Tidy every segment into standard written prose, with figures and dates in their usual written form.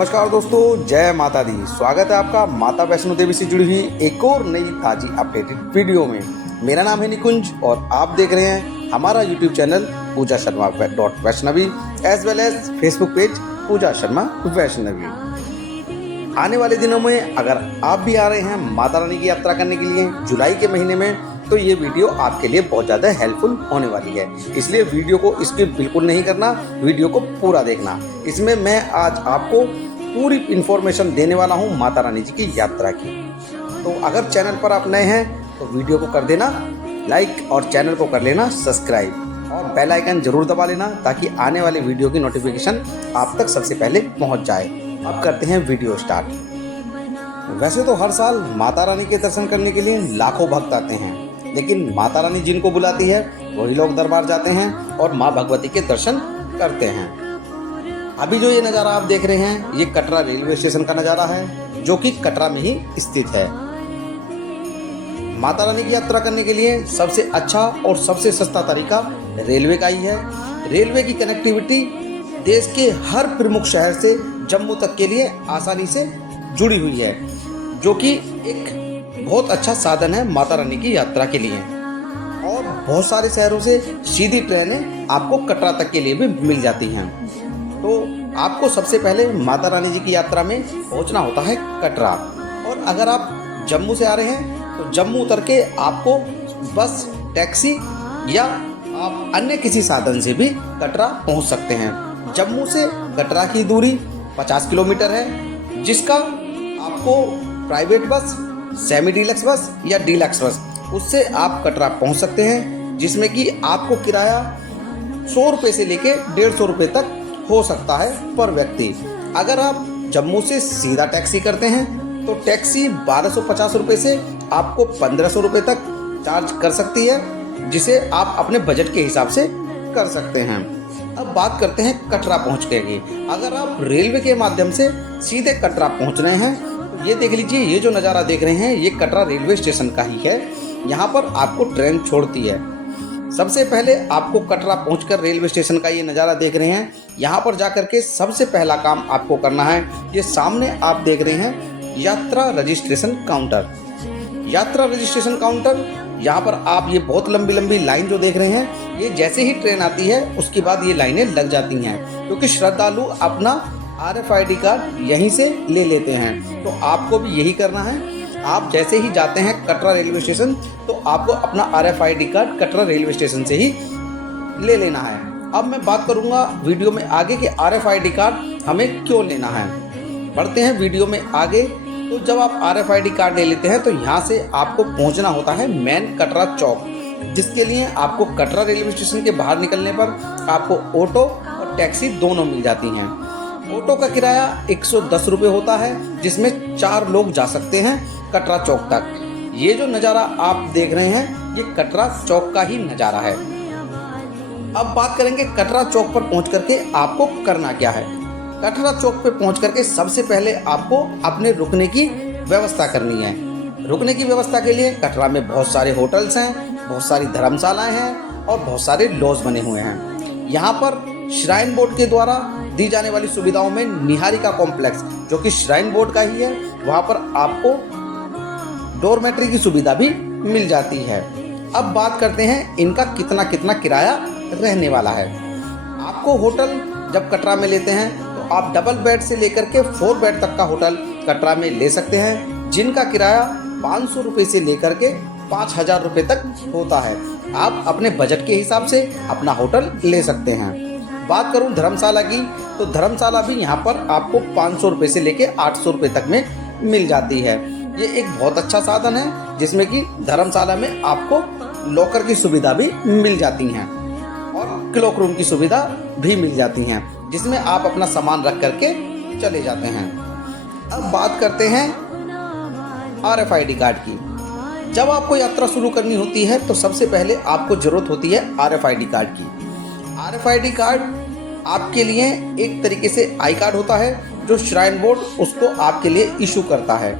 नमस्कार दोस्तों, जय माता दी। स्वागत है आपका माता वैष्णो देवी से जुड़ी हुई एक और नई ताज़ी अपडेटेड वीडियो में। मेरा नाम है निकुंज और आप देख रहे हैं हमारा YouTube channel Pooja Sharma .Vaishnavi as well as Facebook page Pooja Sharma Vaishnavi. आने वाले दिनों में अगर आप भी आ रहे हैं माता रानी की यात्रा करने के लिए जुलाई के महीने में, तो ये वीडियो आपके लिए बहुत ज़्यादा हेल्पफुल होने वाली है। इसलिए वीडियो को स्किप बिल्कुल नहीं करना, वीडियो को पूरा देखना। इसमें मैं आज आपको पूरी इन्फॉर्मेशन देने वाला हूँ माता रानी जी की यात्रा की। तो अगर चैनल पर आप नए हैं तो वीडियो को कर देना लाइक और चैनल को कर लेना सब्सक्राइब और बेल आइकन जरूर दबा लेना ताकि आने वाले वीडियो की नोटिफिकेशन आप तक सबसे पहले पहुँच जाए। अब करते हैं वीडियो स्टार्ट। वैसे तो हर साल माता रानी के दर्शन करने के लिए लाखों भक्त आते हैं, लेकिन माता रानी जिनको बुलाती है वही लोग दरबार जाते हैं और माँ भगवती के दर्शन करते हैं। अभी जो ये नज़ारा आप देख रहे हैं ये कटरा रेलवे स्टेशन का नज़ारा है, जो कि कटरा में ही स्थित है। माता रानी की यात्रा करने के लिए सबसे अच्छा और सबसे सस्ता तरीका रेलवे का ही है। रेलवे की कनेक्टिविटी देश के हर प्रमुख शहर से जम्मू तक के लिए आसानी से जुड़ी हुई है, जो कि एक बहुत अच्छा साधन है माता रानी की यात्रा के लिए। और बहुत सारे शहरों से सीधी ट्रेनें आपको कटरा तक के लिए भी मिल जाती हैं। तो आपको सबसे पहले माता रानी जी की यात्रा में पहुंचना होता है कटरा। और अगर आप जम्मू से आ रहे हैं तो जम्मू उतर के आपको बस, टैक्सी या आप अन्य किसी साधन से भी कटरा पहुंच सकते हैं। जम्मू से कटरा की दूरी 50 किलोमीटर है, जिसका आपको प्राइवेट बस, सेमी डीलक्स बस या डीलक्स बस, उससे आप कटरा पहुंच सकते हैं, जिसमें कि आपको किराया 100 रुपये से लेके 150 रुपये तक हो सकता है पर व्यक्ति। अगर आप जम्मू से सीधा टैक्सी करते हैं तो टैक्सी 1250 रुपये से आपको 1500 रुपये तक चार्ज कर सकती है, जिसे आप अपने बजट के हिसाब से कर सकते हैं। अब बात करते हैं कटरा पहुँचने की। अगर आप रेलवे के माध्यम से सीधे कटरा पहुँच रहे हैं, ये देख लीजिए, ये जो नज़ारा देख रहे हैं ये कटरा रेलवे स्टेशन का ही है। यहाँ पर आपको ट्रेन छोड़ती है। सबसे पहले आपको कटरा पहुंचकर रेलवे स्टेशन का ये नज़ारा देख रहे हैं, यहाँ पर जाकर के सबसे पहला काम आपको करना है, ये सामने आप देख रहे हैं यात्रा रजिस्ट्रेशन काउंटर। यात्रा रजिस्ट्रेशन काउंटर, यहाँ पर आप ये बहुत लंबी लंबी लाइन जो देख रहे हैं, ये जैसे ही ट्रेन आती है उसके बाद ये लाइनें लग जाती हैं, क्योंकि श्रद्धालु अपना RFID कार्ड यहीं से ले लेते हैं। तो आपको भी यही करना है। आप जैसे ही जाते हैं कटरा रेलवे स्टेशन तो आपको अपना RFID card Katra railway station से ही ले लेना है। अब मैं बात करूंगा वीडियो में आगे कि RFID कार्ड हमें क्यों लेना है। बढ़ते हैं वीडियो में आगे। तो जब आप RFID कार्ड ले लेते हैं तो यहाँ से आपको पहुँचना होता है मेन कटरा चौक, जिसके लिए आपको कटरा रेलवे स्टेशन के बाहर निकलने पर आपको ऑटो और टैक्सी दोनों मिल जाती हैं। ऑटो का किराया 110 रुपये होता है, जिसमें 4 लोग जा सकते हैं कटरा चौक तक। ये जो नज़ारा आप देख रहे हैं ये कटरा चौक का ही नज़ारा है। अब बात करेंगे कटरा चौक पर पहुंच करके आपको करना क्या है। कटरा चौक पे पहुंच करके सबसे पहले आपको अपने रुकने की व्यवस्था करनी है। रुकने की व्यवस्था के लिए कटरा में बहुत सारे होटल्स हैं, बहुत सारी धर्मशालाएँ हैं और बहुत सारे लॉज बने हुए हैं। यहाँ पर श्राइन बोर्ड के द्वारा दी जाने वाली सुविधाओं में निहारिका कॉम्प्लेक्स, जो कि श्राइन बोर्ड का ही है, वहाँ पर आपको डोरमेट्री की सुविधा भी मिल जाती है। अब बात करते हैं इनका कितना कितना किराया रहने वाला है। आपको होटल जब कटरा में लेते हैं तो आप डबल बेड से लेकर के 4 बेड तक का होटल कटरा में ले सकते हैं, जिनका किराया 500 रुपये से लेकर के 5000 रुपये तक होता है। आप अपने बजट के हिसाब से अपना होटल ले सकते हैं। बात करूं धर्मशाला की तो धर्मशाला भी यहाँ पर आपको 500 रुपये से लेके 800 रुपये तक में मिल जाती है। ये एक बहुत अच्छा साधन है, जिसमें कि धर्मशाला में आपको लॉकर की सुविधा भी मिल जाती हैं और क्लॉक रूम की सुविधा भी मिल जाती हैं, जिसमें आप अपना सामान रख करके चले जाते हैं। अब बात करते हैं RFID कार्ड की। जब आपको यात्रा शुरू करनी होती है तो सबसे पहले आपको ज़रूरत होती है RFID कार्ड की। RFID कार्ड आपके लिए एक तरीके से आई कार्ड होता है, जो श्राइन बोर्ड उसको आपके लिए इशू करता है।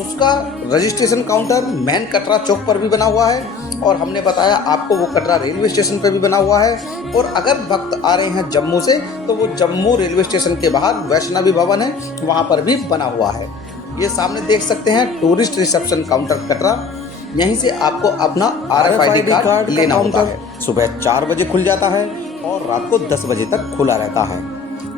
उसका रजिस्ट्रेशन काउंटर मेन कटरा चौक पर भी बना हुआ है और हमने बताया आपको वो कटरा रेलवे स्टेशन पर भी बना हुआ है। और अगर भक्त आ रहे हैं जम्मू से तो वो जम्मू रेलवे स्टेशन के बाहर वैष्णवी भवन है, वहाँ पर भी बना हुआ है। ये सामने देख सकते हैं टूरिस्ट रिसेप्शन काउंटर कटरा। यहीं से आपको अपना RFID कार्ड लेना होता है। सुबह 4 बजे खुल जाता है और रात को 10 बजे तक खुला रहता है।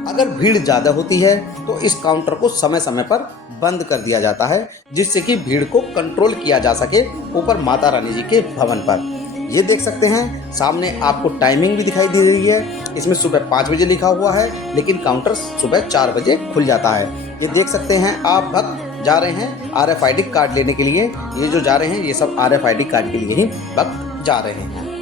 अगर भीड़ ज़्यादा होती है तो इस काउंटर को समय समय पर बंद कर दिया जाता है, जिससे कि भीड़ को कंट्रोल किया जा सके ऊपर माता रानी जी के भवन पर। ये देख सकते हैं सामने आपको टाइमिंग भी दिखाई दे रही है। इसमें सुबह 5 बजे लिखा हुआ है, लेकिन काउंटर सुबह 4 बजे खुल जाता है। ये देख सकते हैं आप भक्त जा रहे हैं RFID कार्ड लेने के लिए। ये जो जा रहे हैं ये सब RFID कार्ड के लिए ही भक्त जा रहे हैं।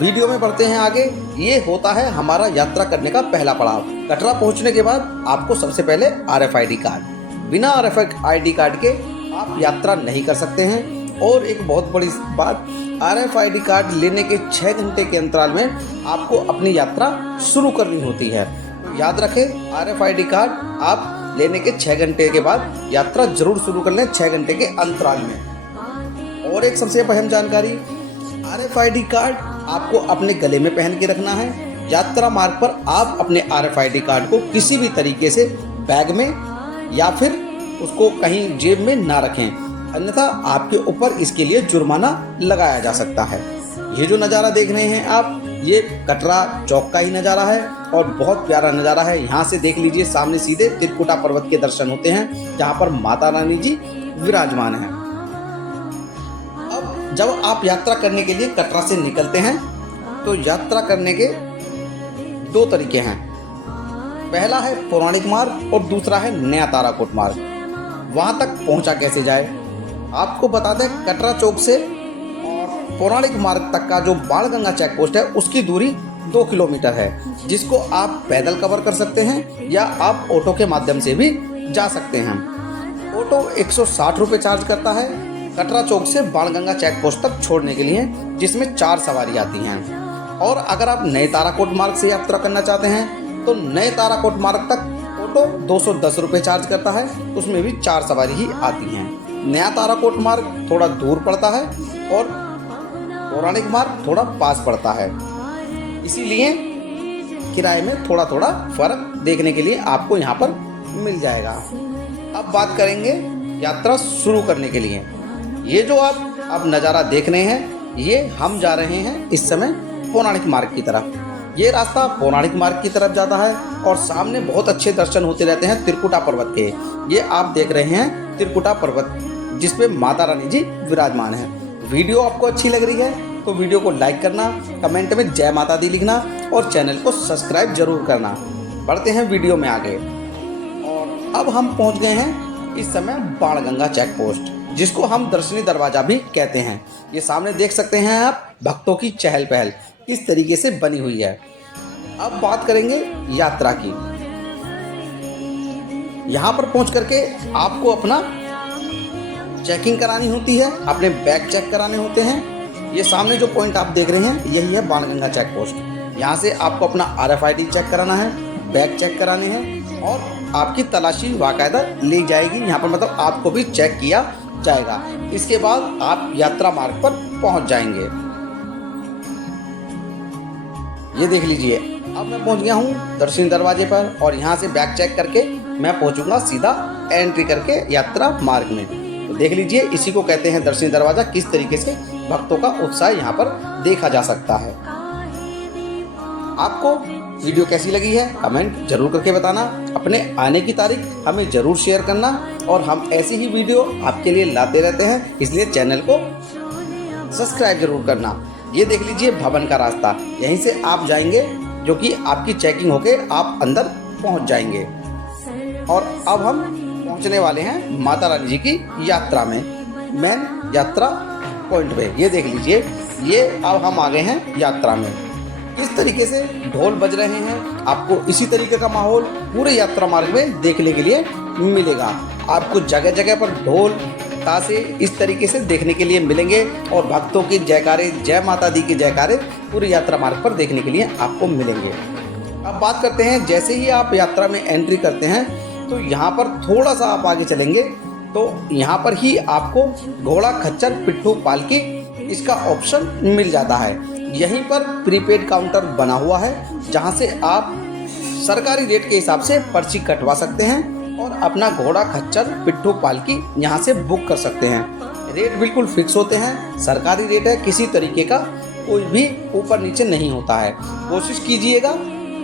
वीडियो में बढ़ते हैं आगे। ये होता है हमारा यात्रा करने का पहला पड़ाव। कटरा पहुंचने के बाद आपको सबसे पहले RFID कार्ड, बिना RFID कार्ड के आप यात्रा नहीं कर सकते हैं। और एक बहुत बड़ी बात, RFID कार्ड लेने के 6 घंटे के अंतराल में आपको अपनी यात्रा शुरू करनी होती है। तो याद रखें, RFID कार्ड आप लेने के 6 घंटे के बाद यात्रा जरूर शुरू कर लें, 6 घंटे के अंतराल में। और एक सबसे अहम जानकारी, RFID कार्ड आपको अपने गले में पहन के रखना है। यात्रा मार्ग पर आप अपने RFID कार्ड को किसी भी तरीके से बैग में या फिर उसको कहीं जेब में ना रखें, अन्यथा आपके ऊपर इसके लिए जुर्माना लगाया जा सकता है। ये जो नज़ारा देख रहे हैं आप, ये कटरा चौक का ही नज़ारा है और बहुत प्यारा नज़ारा है। यहाँ से देख लीजिए, सामने सीधे त्रिकुटा पर्वत के दर्शन होते हैं, जहाँ पर माता रानी जी विराजमान हैं। अब जब आप यात्रा करने के लिए कटरा से निकलते हैं तो यात्रा करने के 2 तरीके हैं। पहला है पौराणिक मार्ग और दूसरा है नया ताराकोट मार्ग। वहाँ तक पहुँचा कैसे जाए, आपको बता दें, कटरा चौक से और पौराणिक मार्ग तक का जो बाणगंगा चेक पोस्ट है उसकी दूरी 2 किलोमीटर है, जिसको आप पैदल कवर कर सकते हैं या आप ऑटो के माध्यम से भी जा सकते हैं। ऑटो 160 रुपये चार्ज करता है कटरा चौक से बाणगंगा चेक पोस्ट तक छोड़ने के लिए, जिसमें 4 सवारी आती हैं। और अगर आप नए ताराकोट मार्ग से यात्रा करना चाहते हैं तो नए ताराकोट मार्ग तक ऑटो 210 रुपये चार्ज करता है, उसमें भी 4 सवारी ही आती हैं। नया ताराकोट मार्ग थोड़ा दूर पड़ता है और पौराणिक मार्ग थोड़ा पास पड़ता है, इसीलिए किराए में थोड़ा थोड़ा फर्क देखने के लिए आपको यहाँ पर मिल जाएगा। अब बात करेंगे यात्रा शुरू करने के लिए। ये जो आप अब नज़ारा देख रहे हैं, ये हम जा रहे हैं इस समय पौराणिक मार्ग की तरफ। ये रास्ता पौराणिक मार्ग की तरफ जाता है और सामने बहुत अच्छे दर्शन होते रहते हैं त्रिकुटा पर्वत के। ये आप देख रहे हैं त्रिकुटा पर्वत, जिसपे माता रानी जी विराजमान है। वीडियो आपको अच्छी लग रही है तो वीडियो को लाइक करना, कमेंट में जय माता दी लिखना और चैनल को सब्सक्राइब जरूर करना। बढ़ते हैं वीडियो में आगे। और अब हम पहुंच गए हैं इस समय बाणगंगा चेक पोस्ट, जिसको हम दर्शनी दरवाजा भी कहते हैं। ये सामने देख सकते हैं आप, भक्तों की चहल पहल किस तरीके से बनी हुई है। अब बात करेंगे यात्रा की। यहाँ पर पहुंच करके आपको अपना चेकिंग करानी होती है, अपने बैग चेक कराने होते हैं। ये सामने जो पॉइंट आप देख रहे हैं यही है बाणगंगा चेक पोस्ट। यहाँ से आपको अपना RFID चेक कराना है, बैग चेक कराने हैं और आपकी तलाशी बाकायदा ली जाएगी। यहाँ पर मतलब आपको भी चेक किया जाएगा। इसके बाद आप यात्रा मार्ग पर पहुँच जाएंगे। ये देख लीजिए, अब मैं पहुँच गया हूँ दर्शनी दरवाजे पर और यहाँ से बैग चेक करके मैं पहुँचूंगा सीधा एंट्री करके यात्रा मार्ग में। तो देख लीजिए, इसी को कहते हैं दर्शनी दरवाजा। किस तरीके से भक्तों का उत्साह यहाँ पर देखा जा सकता है। आपको वीडियो कैसी लगी है कमेंट जरूर करके बताना। अपने आने की तारीख हमें जरूर शेयर करना और हम ऐसी ही वीडियो आपके लिए लाते रहते हैं, इसलिए चैनल को सब्सक्राइब जरूर करना। ये देख लीजिए भवन का रास्ता, यहीं से आप जाएंगे, जो कि आपकी चेकिंग होके आप अंदर पहुंच जाएंगे। और अब हम पहुंचने वाले हैं माता रानी जी की यात्रा में, मेन यात्रा पॉइंट पे। ये देख लीजिए, ये अब हम आ गए हैं यात्रा में। इस तरीके से ढोल बज रहे हैं। आपको इसी तरीके का माहौल पूरे यात्रा मार्ग में देखने के लिए मिलेगा। आपको जगह जगह पर ढोल ताशे इस तरीके से देखने के लिए मिलेंगे और भक्तों की जयकारे, जय माता दी की जयकारे पूरी यात्रा मार्ग पर देखने के लिए आपको मिलेंगे। अब बात करते हैं, जैसे ही आप यात्रा में एंट्री करते हैं तो यहाँ पर थोड़ा सा आप आगे चलेंगे तो यहाँ पर ही आपको घोड़ा, खच्चर, पिट्ठू, पालकी इसका ऑप्शन मिल जाता है। यहीं पर प्रीपेड काउंटर बना हुआ है जहां से आप सरकारी रेट के हिसाब से पर्ची कटवा सकते हैं और अपना घोड़ा, खच्चर, पिट्ठू, पालकी यहां से बुक कर सकते हैं। रेट बिल्कुल फिक्स होते हैं, सरकारी रेट है, किसी तरीके का कोई भी ऊपर नीचे नहीं होता है। कोशिश कीजिएगा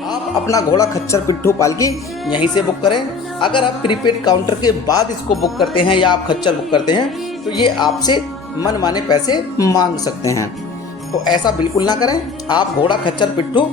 आप अपना घोड़ा, खच्चर, पिट्ठू, पालकी यहीं से बुक करें। अगर आप प्रीपेड काउंटर के बाद इसको बुक करते हैं या आप खच्चर बुक करते हैं तो ये आपसे मनमाने पैसे मांग सकते हैं, तो ऐसा बिल्कुल ना करें। आप घोड़ा, खच्चर, पिट्ठू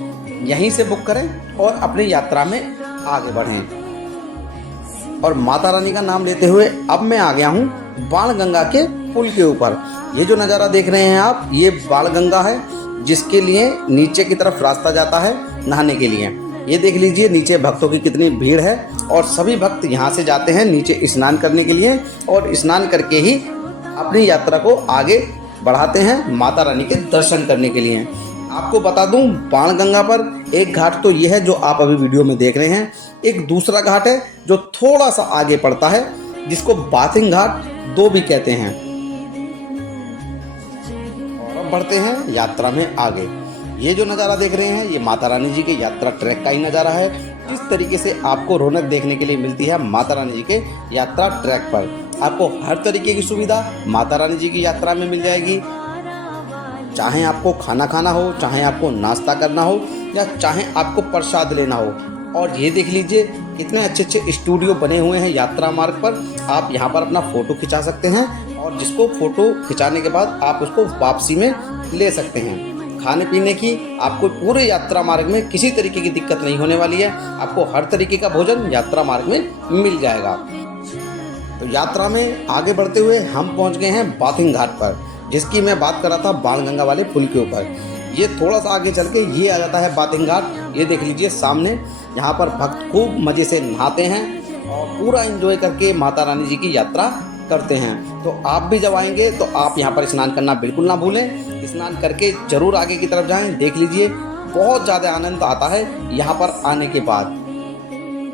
यहीं से बुक करें और अपनी यात्रा में आगे बढ़ें। और माता रानी का नाम लेते हुए अब मैं आ गया हूँ बाणगंगा के पुल के ऊपर। ये जो नज़ारा देख रहे हैं आप, ये बाणगंगा है जिसके लिए नीचे की तरफ रास्ता जाता है नहाने के लिए। ये देख लीजिए नीचे भक्तों की कितनी भीड़ है और सभी भक्त यहाँ से जाते हैं नीचे स्नान करने के लिए और स्नान करके ही अपनी यात्रा को आगे बढ़ाते हैं माता रानी के दर्शन करने के लिए। आपको बता दूं, बाणगंगा पर एक घाट तो ये है जो आप अभी वीडियो में देख रहे हैं, एक दूसरा घाट है जो थोड़ा सा आगे पड़ता है जिसको बाथिंग घाट 2 भी कहते हैं। और अब बढ़ते हैं यात्रा में आगे। ये जो नज़ारा देख रहे हैं ये माता रानी जी के यात्रा ट्रैक का ही नज़ारा है। जिस तरीके से आपको रौनक देखने के लिए मिलती है माता रानी जी के यात्रा ट्रैक पर, आपको हर तरीके की सुविधा माता रानी जी की यात्रा में मिल जाएगी। चाहे आपको खाना खाना हो, चाहे आपको नाश्ता करना हो या चाहे आपको प्रसाद लेना हो। और ये देख लीजिए कितने अच्छे अच्छे स्टूडियो बने हुए हैं यात्रा मार्ग पर। आप यहाँ पर अपना फ़ोटो खिंचा सकते हैं और जिसको फ़ोटो खिंचाने के बाद आप उसको वापसी में ले सकते हैं। खाने पीने की आपको पूरे यात्रा मार्ग में किसी तरीके की दिक्कत नहीं होने वाली है। आपको हर तरीके का भोजन यात्रा मार्ग में मिल जाएगा। तो यात्रा में आगे बढ़ते हुए हम पहुंच गए हैं बाथिंग घाट पर, जिसकी मैं बात कर रहा था बाणगंगा वाले पुल के ऊपर। ये थोड़ा सा आगे चल के ये आ जाता है बाथिंग घाट। ये देख लीजिए सामने, यहाँ पर भक्त खूब मज़े से नहाते हैं और पूरा एंजॉय करके माता रानी जी की यात्रा करते हैं। तो आप भी जब आएंगे तो आप यहाँ पर स्नान करना बिल्कुल ना भूलें। स्नान करके ज़रूर आगे की तरफ जाएं। देख लीजिए बहुत ज़्यादा आनंद आता है यहाँ पर आने के बाद।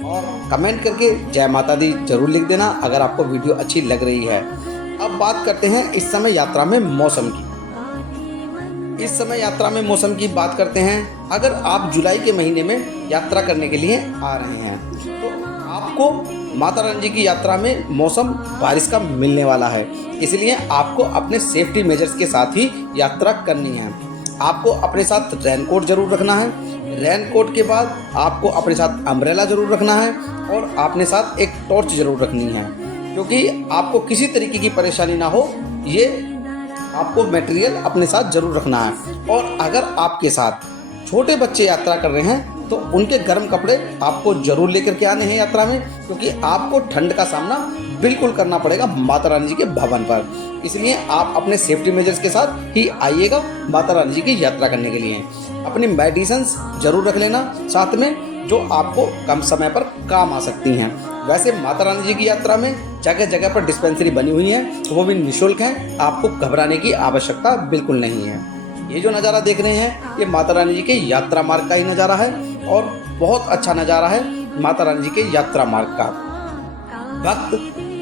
और कमेंट करके जय माता दी जरूर लिख देना अगर आपको वीडियो अच्छी लग रही है। अब बात करते हैं इस समय यात्रा में मौसम की। इस समय यात्रा में मौसम की बात करते हैं। अगर आप जुलाई के महीने में यात्रा करने के लिए आ रहे हैं तो आपको माता रानी जी की यात्रा में मौसम बारिश का मिलने वाला है, इसलिए आपको अपने सेफ्टी मेजर्स के साथ ही यात्रा करनी है। आपको अपने साथ रेनकोट जरूर रखना है। रेनकोट के बाद आपको अपने साथ अम्ब्रेला जरूर रखना है और अपने साथ एक टॉर्च जरूर रखनी है, क्योंकि आपको किसी तरीके की परेशानी ना हो, ये आपको मटेरियल अपने साथ जरूर रखना है। और अगर आपके साथ छोटे बच्चे यात्रा कर रहे हैं तो उनके गर्म कपड़े आपको जरूर लेकर के आने हैं यात्रा में, क्योंकि आपको ठंड का सामना बिल्कुल करना पड़ेगा माता रानी जी के भवन पर। इसलिए आप अपने सेफ्टी मेजर्स के साथ ही आइएगा माता रानी जी की यात्रा करने के लिए। अपनी मेडिसिन्स जरूर रख लेना साथ में, जो आपको कम समय पर काम आ सकती हैं। वैसे माता रानी जी की यात्रा में जगह जगह पर डिस्पेंसरी बनी हुई है, वो भी निःशुल्क है। आपको घबराने की आवश्यकता बिल्कुल नहीं है। ये जो नज़ारा देख रहे हैं ये माता रानी जी के यात्रा मार्ग का ही नज़ारा है और बहुत अच्छा नज़ारा है माता रानी जी के यात्रा मार्ग का। भक्त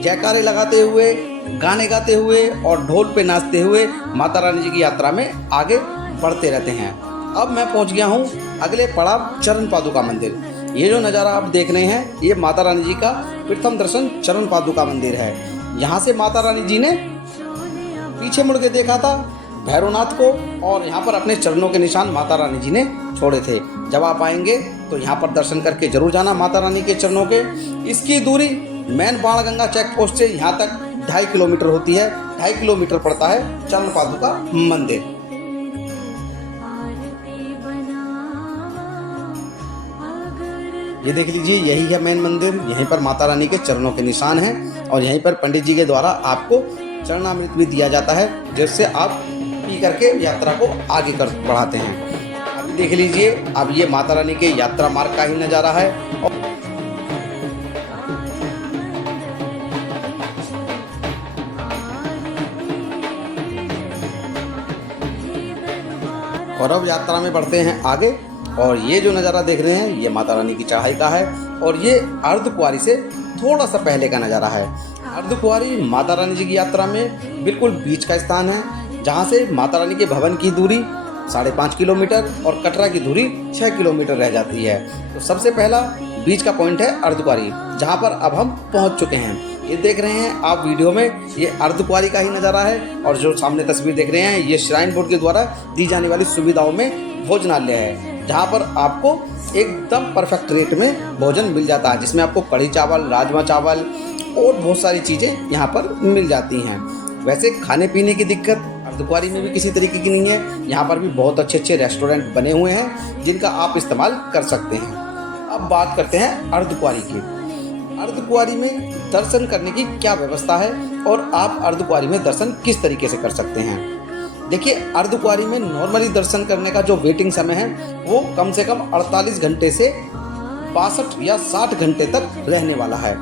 जयकारे लगाते हुए, गाने गाते हुए और ढोल पे नाचते हुए माता रानी जी की यात्रा में आगे बढ़ते रहते हैं। अब मैं पहुंच गया हूं अगले पड़ाव चरण पादुका मंदिर। ये जो नज़ारा आप देख रहे हैं ये माता रानी जी का प्रथम दर्शन चरण पादुका मंदिर है। यहाँ से माता रानी जी ने पीछे मुड़ के देखा था भैरवनाथ को और यहाँ पर अपने चरणों के निशान माता रानी जी ने छोड़े थे। जब आप आएंगे तो यहाँ पर दर्शन करके जरूर जाना माता रानी के चरणों के। इसकी दूरी मेन बाणगंगा चेक पोस्ट से यहाँ तक 2.5 किलोमीटर होती है। 2.5 किलोमीटर पड़ता है चरण पादुका मंदिर। ये देख लीजिए यही है मेन मंदिर। यहीं पर माता रानी के चरणों के निशान हैं और यहीं पर पंडित जी के द्वारा आपको चरणामृत भी दिया जाता है, जिससे आप पी करके यात्रा को आगे कर बढ़ाते हैं। अभी देख लीजिए अब ये माता रानी के यात्रा मार्ग का ही नज़ारा है। और अब यात्रा में बढ़ते हैं आगे। और ये जो नज़ारा देख रहे हैं ये माता रानी की चढ़ाई का है और ये अर्धकुंवारी से थोड़ा सा पहले का नज़ारा है। अर्धकुंवारी माता रानी जी की यात्रा में बिल्कुल बीच का स्थान है, जहाँ से माता रानी के भवन की दूरी 5.5 किलोमीटर और कटरा की दूरी 6 किलोमीटर रह जाती है। तो सबसे पहला बीच का पॉइंट है अर्धकुंवारी, जहाँ पर अब हम पहुँच चुके हैं। ये देख रहे हैं आप वीडियो में, ये अर्धकुंवारी का ही नज़ारा है। और जो सामने तस्वीर देख रहे हैं, ये श्राइन बोर्ड के द्वारा दी जाने वाली सुविधाओं में भोजनालय है, जहाँ पर आपको एकदम परफेक्ट रेट में भोजन मिल जाता है, जिसमें आपको कढ़ी चावल, राजमा चावल और बहुत सारी चीज़ें यहाँ पर मिल जाती हैं। वैसे खाने पीने की दिक्कत अर्धकुंवारी में भी किसी तरीके की नहीं है। यहाँ पर भी बहुत अच्छे अच्छे रेस्टोरेंट बने हुए हैं जिनका आप इस्तेमाल कर सकते हैं। अब बात करते हैं अर्धकुंवारी की। अर्धकुंवारी में दर्शन करने की क्या व्यवस्था है और आप अर्धकुंवारी में दर्शन किस तरीके से कर सकते हैं। देखिए, अर्धकुंवारी में नॉर्मली दर्शन करने का जो वेटिंग समय है वो कम से कम 48 घंटे से 62 या 60 घंटे तक रहने वाला है।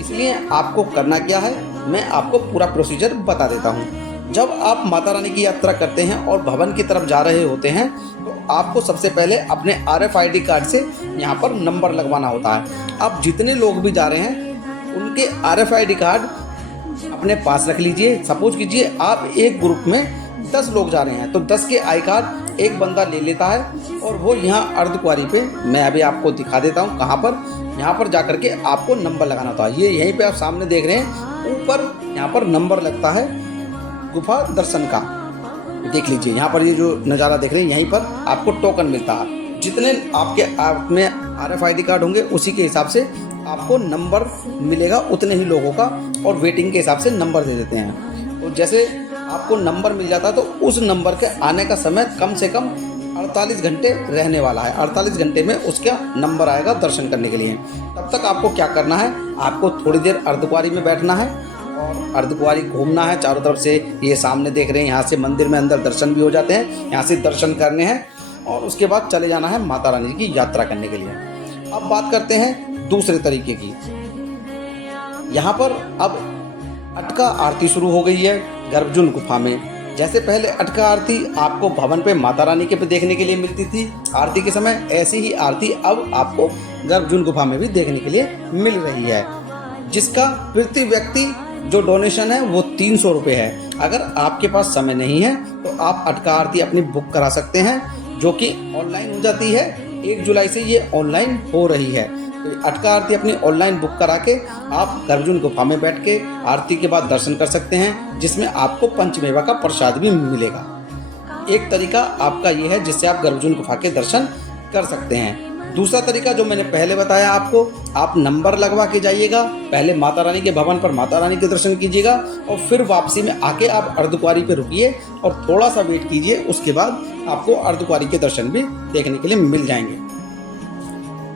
इसलिए आपको करना क्या है, मैं आपको पूरा प्रोसीजर बता देता हूँ। जब आप माता रानी की यात्रा करते हैं और भवन की तरफ जा रहे होते हैं तो आपको सबसे पहले अपने RFID कार्ड से यहाँ पर नंबर लगवाना होता है। आप जितने लोग भी जा रहे हैं उनके RFID कार्ड अपने पास रख लीजिए। सपोज कीजिए आप एक ग्रुप में 10 लोग जा रहे हैं तो 10 के आई कार्ड एक बंदा ले लेता है और वो यहाँ अर्धकुंवारी पे, मैं अभी आपको दिखा देता हूँ कहाँ पर, यहाँ पर जाकर के आपको नंबर लगाना होता है। ये यहीं पे आप सामने देख रहे हैं, ऊपर यहाँ पर नंबर लगता है गुफा दर्शन का। देख लीजिए यहाँ पर, ये जो नज़ारा देख रहे हैं, यहीं पर आपको टोकन मिलता है। जितने आप में RFID कार्ड होंगे उसी के हिसाब से आपको नंबर मिलेगा, उतने ही लोगों का, और वेटिंग के हिसाब से नंबर दे देते हैं। तो जैसे आपको नंबर मिल जाता है तो उस नंबर के आने का समय कम से कम 48 घंटे रहने वाला है। 48 घंटे में उसका नंबर आएगा दर्शन करने के लिए। तब तक आपको क्या करना है, आपको थोड़ी देर अर्धकुंवारी में बैठना है और अर्धकुंवारी घूमना है चारों तरफ से। ये सामने देख रहे हैं, यहाँ से मंदिर में अंदर दर्शन भी हो जाते हैं, यहाँ से दर्शन करने हैं और उसके बाद चले जाना है माता रानी की यात्रा करने के लिए। अब बात करते हैं दूसरे तरीके की। यहाँ पर अब अटका आरती शुरू हो गई है गर्भजून गुफा में। जैसे पहले अटका आरती आपको भवन पे माता रानी के पे देखने के लिए मिलती थी आरती के समय, ऐसी ही आरती अब आपको गर्भजून गुफा में भी देखने के लिए मिल रही है, जिसका प्रति व्यक्ति जो डोनेशन है वो 300 रुपये है। अगर आपके पास समय नहीं है तो आप अटका आरती अपनी बुक करा सकते हैं, जो कि ऑनलाइन हो जाती है। 1 जुलाई से ये ऑनलाइन हो रही है। तो अटका आरती अपनी ऑनलाइन बुक करा के आप गर्भजून गुफा में बैठ के आरती के बाद दर्शन कर सकते हैं, जिसमें आपको पंचमेवा का प्रसाद भी मिलेगा। एक तरीका आपका ये है जिससे आप गर्भजून गुफा के दर्शन कर सकते हैं। दूसरा तरीका जो मैंने पहले बताया आपको, आप नंबर लगवा के जाइएगा। पहले माता रानी के भवन पर माता रानी के दर्शन कीजिएगा और फिर वापसी में आके आप अर्धकुंवारी पे रुकिए और थोड़ा सा वेट कीजिए। उसके बाद आपको अर्धकुंवारी के दर्शन भी देखने के लिए मिल जाएंगे।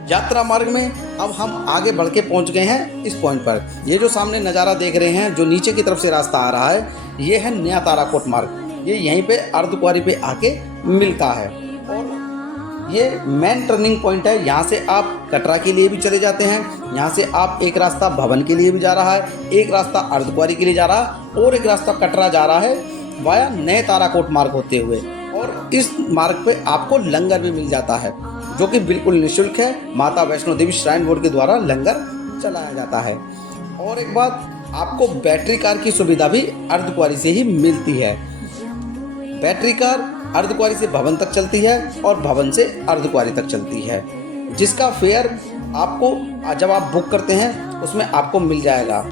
यात्रा मार्ग में अब हम आगे बढ़ के पहुँच गए हैं इस पॉइंट पर। ये जो सामने नज़ारा देख रहे हैं, जो नीचे की तरफ से रास्ता आ रहा है, ये है नया ताराकोट मार्ग। ये यहीं पे अर्धकुंवारी पे आके मिलता है और ये मेन टर्निंग पॉइंट है। यहाँ से आप कटरा के लिए भी चले जाते हैं, यहाँ से आप एक रास्ता भवन के लिए भी जा रहा है, एक रास्ता अर्धकुंवारी के लिए जा रहा है और एक रास्ता कटरा जा रहा है वाया नए ताराकोट मार्ग होते हुए। और इस मार्ग पे आपको लंगर भी मिल जाता है, जो कि बिल्कुल निःशुल्क है। माता वैष्णो देवी श्राइन बोर्ड के द्वारा लंगर चलाया जाता है। और एक बात, आपको बैटरी कार की सुविधा भी अर्धकुंवारी से ही मिलती है। बैटरी कार अर्धकुंवारी से भवन तक चलती है और भवन से अर्धकुंवारी तक चलती है, जिसका फेयर आपको जब आप बुक करते हैं उसमें आपको मिल जाएगा।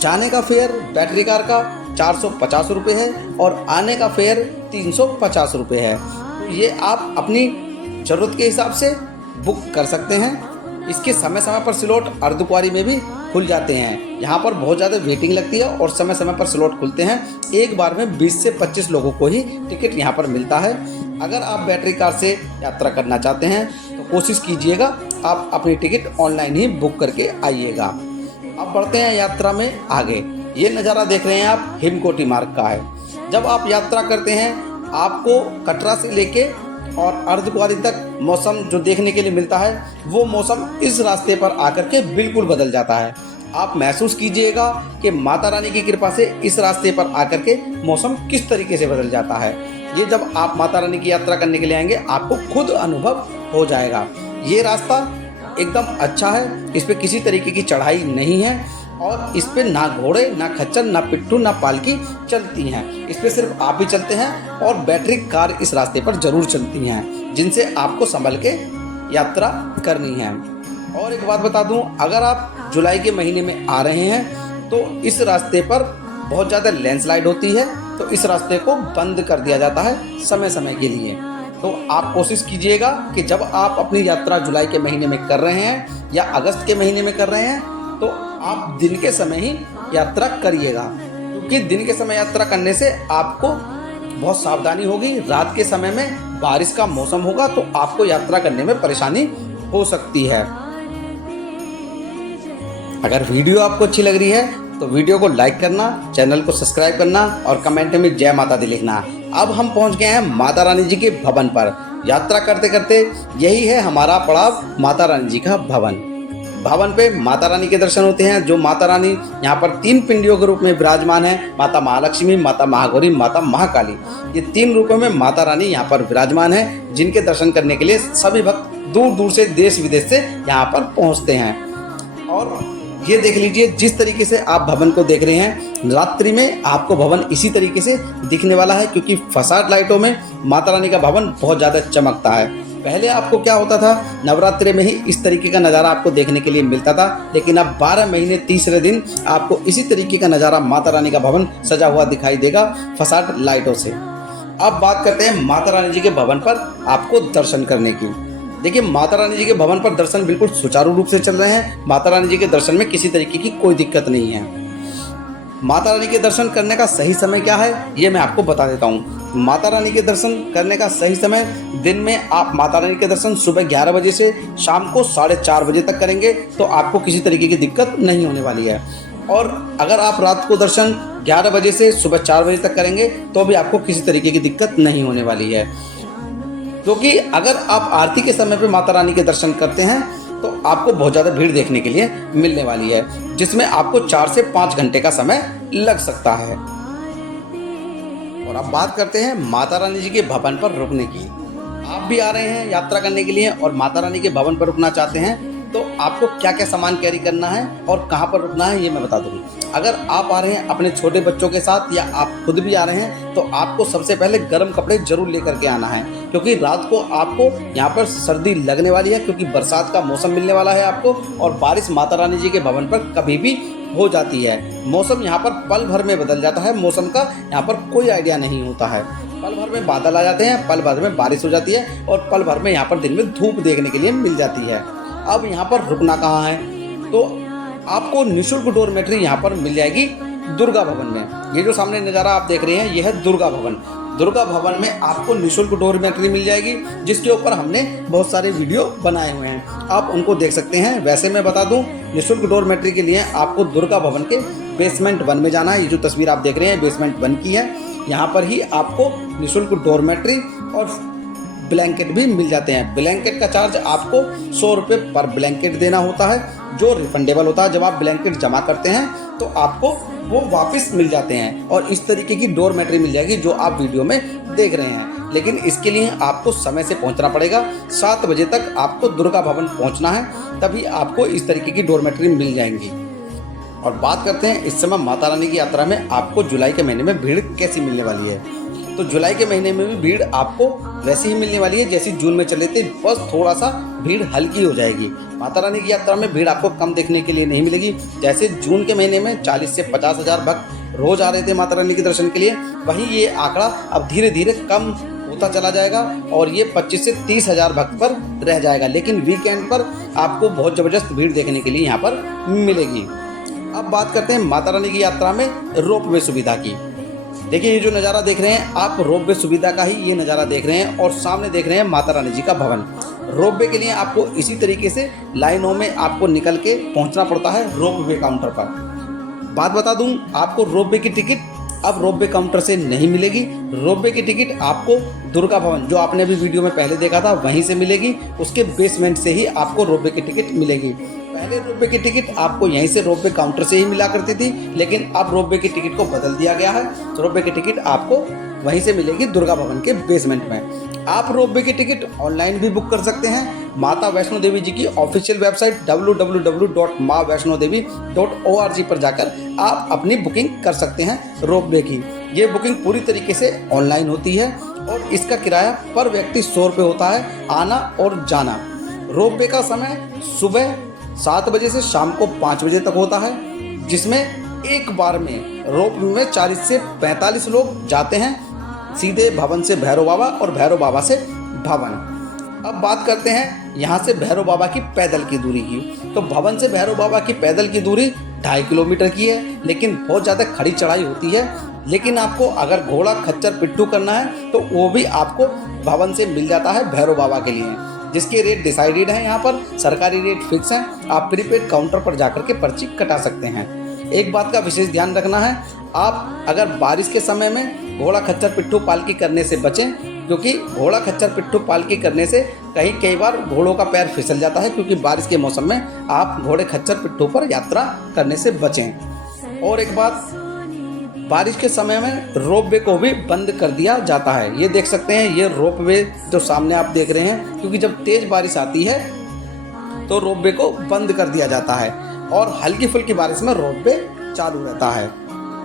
जाने का फेयर बैटरी कार का 450 रुपये है और आने का फेयर 350 रुपये है। तो ये आप अपनी ज़रूरत के हिसाब से बुक कर सकते हैं। इसके समय समय पर स्लॉट अर्धकुंवारी में भी खुल जाते हैं। यहाँ पर बहुत ज़्यादा वेटिंग लगती है और समय समय पर स्लॉट खुलते हैं। एक बार में 20 से 25 लोगों को ही टिकट यहाँ पर मिलता है। अगर आप बैटरी कार से यात्रा करना चाहते हैं तो कोशिश कीजिएगा आप अपनी टिकट ऑनलाइन ही बुक करके आइएगा। अब बढ़ते हैं यात्रा में आगे। ये नज़ारा देख रहे हैं आप, हिमकोटी मार्ग का है। जब आप यात्रा करते हैं आपको कटरा से लेके और अर्धकुंवारी तक मौसम जो देखने के लिए मिलता है, वो मौसम इस रास्ते पर आकर के बिल्कुल बदल जाता है। आप महसूस कीजिएगा कि माता रानी की कृपा से इस रास्ते पर आकर के मौसम किस तरीके से बदल जाता है। ये जब आप माता रानी की यात्रा करने के लिए आएंगे आपको खुद अनुभव हो जाएगा। ये रास्ता एकदम अच्छा है, इस पर किसी तरीके की चढ़ाई नहीं है और इस पे ना घोड़े, ना खच्चर, ना पिट्ठू, ना पालकी चलती हैं। इस पे सिर्फ आप ही चलते हैं और बैटरी कार इस रास्ते पर जरूर चलती हैं, जिनसे आपको संभल के यात्रा करनी है। और एक बात बता दूं, अगर आप जुलाई के महीने में आ रहे हैं तो इस रास्ते पर बहुत ज़्यादा लैंडस्लाइड होती है, तो इस रास्ते को बंद कर दिया जाता है समय समय के लिए। तो आप कोशिश कीजिएगा कि जब आप अपनी यात्रा जुलाई के महीने में कर रहे हैं या अगस्त के महीने में कर रहे हैं तो आप दिन के समय ही यात्रा करिएगा, क्योंकि दिन के समय यात्रा करने से आपको बहुत सावधानी होगी। रात के समय में बारिश का मौसम होगा तो आपको यात्रा करने में परेशानी हो सकती है। अगर वीडियो आपको अच्छी लग रही है तो वीडियो को लाइक करना, चैनल को सब्सक्राइब करना और कमेंट में जय माता दी लिखना। अब हम पहुंच गए हैं माता रानी जी के भवन पर। यात्रा करते करते यही है हमारा पड़ाव, माता रानी जी का भवन। भवन पे माता रानी के दर्शन होते हैं। जो माता रानी यहाँ पर 3 पिंडियों के रूप में विराजमान है, माता महालक्ष्मी, माता महागौरी, माता महाकाली। ये 3 रूपों में माता रानी यहाँ पर विराजमान है, जिनके दर्शन करने के लिए सभी भक्त दूर दूर से, देश विदेश से यहाँ पर पहुँचते हैं। और ये देख लीजिए, जिस तरीके से आप भवन को देख रहे हैं, रात्रि में आपको भवन इसी तरीके से दिखने वाला है, क्योंकि फसाड लाइटों में माता रानी का भवन बहुत ज़्यादा चमकता है। पहले आपको क्या होता था, नवरात्रि में ही इस तरीके का नज़ारा आपको देखने के लिए मिलता था, लेकिन अब 12 महीने तीसरे दिन आपको इसी तरीके का नज़ारा माता रानी का भवन सजा हुआ दिखाई देगा फसाड लाइटों से। अब बात करते हैं माता रानी जी के भवन पर आपको दर्शन करने की। देखिए, माता रानी जी के भवन पर दर्शन बिल्कुल सुचारू रूप से चल रहे हैं। माता रानी जी के दर्शन में किसी तरीके की कोई दिक्कत नहीं है। माता रानी के दर्शन करने का सही समय क्या है, ये मैं आपको बता देता हूँ। माता रानी के दर्शन करने का सही समय, दिन में आप माता रानी के दर्शन सुबह 11 बजे से शाम को 4:30 बजे तक करेंगे तो आपको किसी तरीके की दिक्कत नहीं होने वाली है। और अगर आप रात को दर्शन 11 बजे से सुबह 4 बजे तक करेंगे तो भी आपको किसी तरीके की दिक्कत नहीं होने वाली है। क्योंकि अगर आप आरती के समय पे माता रानी के दर्शन करते हैं तो आपको बहुत ज़्यादा भीड़ देखने के लिए मिलने वाली है, जिसमें आपको 4 से 5 घंटे का समय लग सकता है। और अब बात करते हैं माता रानी जी के भवन पर रुकने की। आप भी आ रहे हैं यात्रा करने के लिए और माता रानी के भवन पर रुकना चाहते हैं तो आपको क्या क्या सामान कैरी करना है और कहाँ पर रुकना है, ये मैं बता दूँगा। अगर आप आ रहे हैं अपने छोटे बच्चों के साथ या आप खुद भी आ रहे हैं तो आपको सबसे पहले गर्म कपड़े जरूर लेकर के आना है, क्योंकि रात को आपको यहाँ पर सर्दी लगने वाली है, क्योंकि बरसात का मौसम मिलने वाला है आपको। और बारिश माता रानी जी के भवन पर कभी भी हो जाती है। मौसम यहाँ पर पल भर में बदल जाता है, मौसम का यहाँ पर कोई आइडिया नहीं होता है। पल भर में बादल आ जाते हैं, पल भर में बारिश हो जाती है और पल भर में यहाँ पर दिन में धूप देखने के लिए मिल जाती है। अब यहाँ पर रुकना कहाँ है, तो आपको निःशुल्क डोरमेट्री यहाँ पर मिल जाएगी दुर्गा भवन में। ये जो सामने नज़ारा आप देख रहे हैं, यह है दुर्गा भवन। दुर्गा भवन में आपको निःशुल्क डोरमेट्री मिल जाएगी, जिसके ऊपर हमने बहुत सारे वीडियो बनाए हुए हैं, आप उनको देख सकते हैं। वैसे मैं बता दूं, निःशुल्क डोरमेट्री के लिए आपको दुर्गा भवन के बेसमेंट 1 में जाना है। ये जो तस्वीर आप देख रहे हैं बेसमेंट 1 की है। यहाँ पर ही आपको निःशुल्क डोरमेट्री और ब्लैंकेट भी मिल जाते हैं। ब्लैंकेट का चार्ज आपको 100 रुपये पर ब्लैंकेट देना होता है, जो रिफंडेबल होता है। जब आप ब्लैंकेट जमा करते हैं तो आपको वो वापस मिल जाते हैं और इस तरीके की डोरमेट्री मिल जाएगी जो आप वीडियो में देख रहे हैं। लेकिन इसके लिए आपको समय से पहुंचना पड़ेगा। 7 बजे तक आपको दुर्गा भवन पहुंचना है, तभी आपको इस तरीके की डोरमेट्री मिल जाएंगी। और बात करते हैं इस समय माता रानी की यात्रा में आपको जुलाई के महीने में भीड़ कैसी मिलने वाली है। तो जुलाई के महीने में भी भीड़ आपको वैसे ही मिलने वाली है जैसी जून में चले थे, बस थोड़ा सा भीड़ हल्की हो जाएगी। माता रानी की यात्रा में भीड़ आपको कम देखने के लिए नहीं मिलेगी। जैसे जून के महीने में 40 से 50 हज़ार भक्त रोज आ रहे थे माता रानी के दर्शन के लिए, वहीं ये आंकड़ा अब धीरे धीरे कम होता चला जाएगा और ये 25 से 30 हज़ार भक्त पर रह जाएगा। लेकिन वीकेंड पर आपको बहुत ज़बरदस्त भीड़ देखने के लिए यहाँ पर मिलेगी। अब बात करते हैं माता रानी की यात्रा में रोपवे सुविधा की। देखिए, ये जो नज़ारा देख रहे हैं आप, रोपवे सुविधा का ही ये नज़ारा देख रहे हैं और सामने देख रहे हैं माता रानी जी का भवन। रोपवे के लिए आपको इसी तरीके से लाइनों में आपको निकल के पहुंचना पड़ता है रोपवे काउंटर पर। बात बता दूं, आपको रोपवे की टिकट अब रोपवे काउंटर से नहीं मिलेगी। रोपवे की टिकट आपको दुर्गा भवन, जो आपने अभी वीडियो में पहले देखा था, वहीं से मिलेगी। उसके बेसमेंट से ही आपको रोपवे की टिकट मिलेगी। पहले रोपवे की टिकट आपको यहीं से रोपवे काउंटर से ही मिला करती थी, लेकिन अब रोपवे की टिकट को बदल दिया गया है। तो रोपवे की टिकट आपको वहीं से मिलेगी दुर्गा भवन के बेसमेंट में। आप रोपवे की टिकट ऑनलाइन भी बुक कर सकते हैं। माता वैष्णो देवी जी की ऑफिशियल वेबसाइट www.maavaishnodevi.org पर जाकर आप अपनी बुकिंग कर सकते हैं रोपवे की। ये बुकिंग पूरी तरीके से ऑनलाइन होती है और इसका किराया पर व्यक्ति 100 रुपये होता है, आना और जाना। रोपवे का समय सुबह 7 बजे से शाम को 5 बजे तक होता है, जिसमें एक बार में रोपवे में 40 से 45 लोग जाते हैं, सीधे भवन से भैरव बाबा और भैरव बाबा से भवन। अब बात करते हैं यहाँ से भैरव बाबा की पैदल की दूरी की। तो भवन से भैरव बाबा की पैदल की दूरी 2.5 किलोमीटर की है, लेकिन बहुत ज़्यादा खड़ी चढ़ाई होती है। लेकिन आपको अगर घोड़ा खच्चर पिट्ठू करना है तो वो भी आपको भवन से मिल जाता है भैरव बाबा के लिए, जिसके रेट डिसाइडेड हैं। यहाँ पर सरकारी रेट फिक्स हैं। आप प्रीपेड काउंटर पर जाकर के पर्ची कटा सकते हैं। एक बात का विशेष ध्यान रखना है, आप अगर बारिश के समय में घोड़ा खच्चर पिट्ठू पालकी करने से बचें, क्योंकि घोड़ा खच्चर पिट्ठू पालकी करने से कई बार घोड़ों का पैर फिसल जाता है, क्योंकि बारिश के मौसम में आप घोड़े खच्चर पिट्ठू पर यात्रा करने से बचें। और एक बात, बारिश के समय में रोपवे को भी बंद कर दिया जाता है। ये देख सकते हैं, ये रोपवे जो सामने आप देख रहे हैं, क्योंकि जब तेज बारिश आती है तो रोपवे को बंद कर दिया जाता है और हल्की फुल्की बारिश में रोपवे चालू रहता है।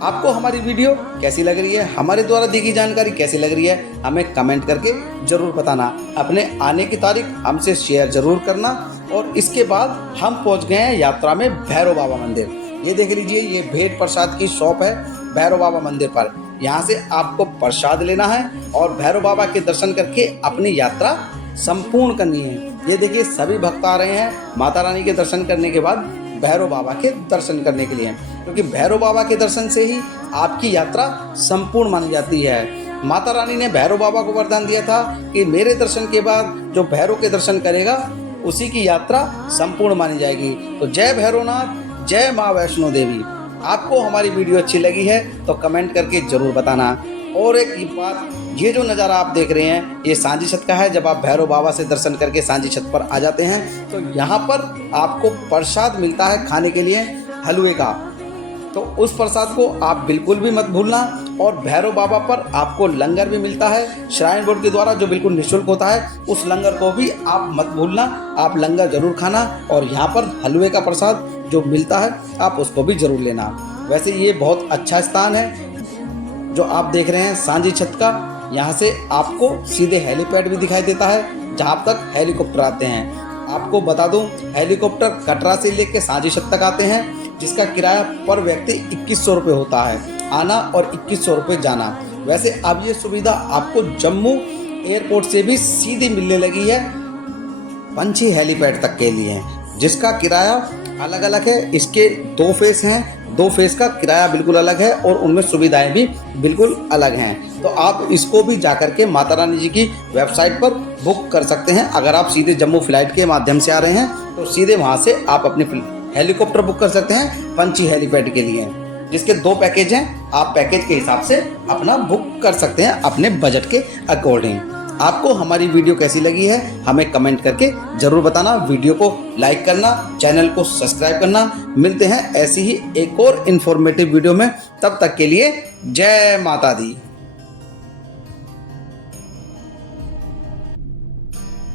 आपको हमारी वीडियो कैसी लग रही है, हमारे द्वारा दी गई जानकारी कैसी लग रही है, हमें कमेंट करके ज़रूर बताना। अपने आने की तारीख हमसे शेयर ज़रूर करना। और इसके बाद हम पहुंच गए हैं यात्रा में भैरव बाबा मंदिर। ये देख लीजिए, ये भेंट प्रसाद की शॉप है भैरव बाबा मंदिर पर। यहाँ से आपको प्रसाद लेना है और भैरव बाबा के दर्शन करके अपनी यात्रा संपूर्ण करनी है। ये देखिए, सभी भक्त आ रहे हैं माता रानी के दर्शन करने के बाद भैरव बाबा के दर्शन करने के लिए, क्योंकि भैरव बाबा के दर्शन से ही आपकी यात्रा संपूर्ण मानी जाती है। माता रानी ने भैरव बाबा को वरदान दिया था कि मेरे दर्शन के बाद जो भैरव के दर्शन करेगा उसी की यात्रा संपूर्ण मानी जाएगी। तो जय भैरवनाथ, जय माँ वैष्णो देवी। आपको हमारी वीडियो अच्छी लगी है तो कमेंट करके ज़रूर बताना। और एक बात, ये जो नज़ारा आप देख रहे हैं ये सांझी छत का है। जब आप भैरव बाबा से दर्शन करके सांझी छत पर आ जाते हैं तो यहाँ पर आपको प्रसाद मिलता है खाने के लिए हलवे का। तो उस प्रसाद को आप बिल्कुल भी मत भूलना। और भैरव बाबा पर आपको लंगर भी मिलता है श्राइन बोर्ड के द्वारा, जो बिल्कुल निःशुल्क होता है। उस लंगर को भी आप मत भूलना, आप लंगर ज़रूर खाना। और यहाँ पर हलवे का प्रसाद जो मिलता है आप उसको भी ज़रूर लेना। वैसे ये बहुत अच्छा स्थान है जो आप देख रहे हैं सांझी छत का। यहाँ से आपको सीधे हेलीपैड भी दिखाई देता है, जहाँ तक हेलीकॉप्टर आते हैं। आपको बता दूं, हेलीकॉप्टर कटरा से लेकर सांझी छत तक आते हैं, जिसका किराया पर व्यक्ति 2100 रुपये होता है, आना और 2100 रुपये जाना। वैसे अब ये सुविधा आपको जम्मू एयरपोर्ट से भी सीधी मिलने लगी है पंछी हेलीपैड तक के लिए, जिसका किराया अलग अलग है। इसके 2 फेस हैं, 2 फेस का किराया बिल्कुल अलग है और उनमें सुविधाएं भी बिल्कुल अलग हैं। तो आप इसको भी जाकर के माता रानी जी की वेबसाइट पर बुक कर सकते हैं। अगर आप सीधे जम्मू फ्लाइट के माध्यम से आ रहे हैं तो सीधे वहां से आप अपनी हेलीकॉप्टर बुक कर सकते हैं पंछी हेलीपैड के लिए, जिसके 2 पैकेज हैं। आप पैकेज के हिसाब से अपना बुक कर सकते हैं अपने बजट के अकॉर्डिंग। आपको हमारी वीडियो कैसी लगी है हमें कमेंट करके ज़रूर बताना। वीडियो को लाइक करना, चैनल को सब्सक्राइब करना। मिलते हैं ऐसी ही एक और इन्फॉर्मेटिव वीडियो में, तब तक के लिए जय माता दी।